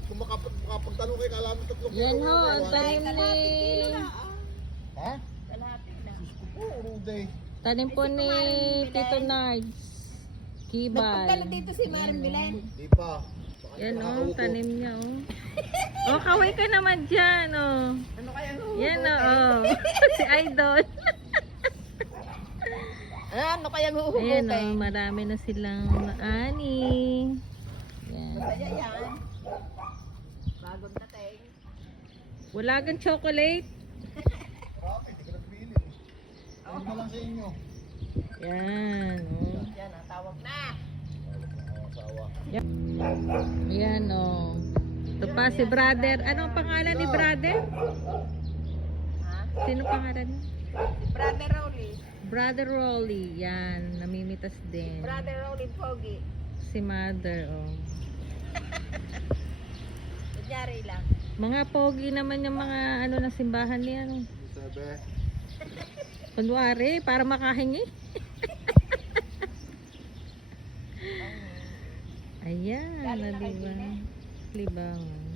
kung makapagtanong kayo, kala mo 3 kilo. Yan ho, ang tanim ni... Ha? Kalahati na. Oo, Ruday. Tanim po ni Tito Nards. Kibal. Nagpunta dito si Maren Bilen. Di pa. Baka Yan hindi oh, nakakaupo. tanim niya oh. Oh, kaway ka naman dyan oh. Ano kaya Yan oh. Si Idol. Ano kaya Ayan huhugutin? oh, marami na silang ani. Yan. Masaya yan. Bagong dating. Wala kang chocolate. Marami, hindi ka nagpili. Ano na lang sa inyo? Yan oh. Yan, ang tawag na. Asawa. Yan oh. Ito pa si brother. Anong pangalan ni brother? Ha? Sino pangalan niya? Si Brother Rolly. Brother Rolly. Yan, namimitas din. Brother Rolly Pogi. Si mother oh. Kunyari lang. Mga pogi naman yung mga ano ng simbahan niya no. Sabi. Kunwari, para makahingi. Ayan, Galing na kay diba? Gine. Libangan.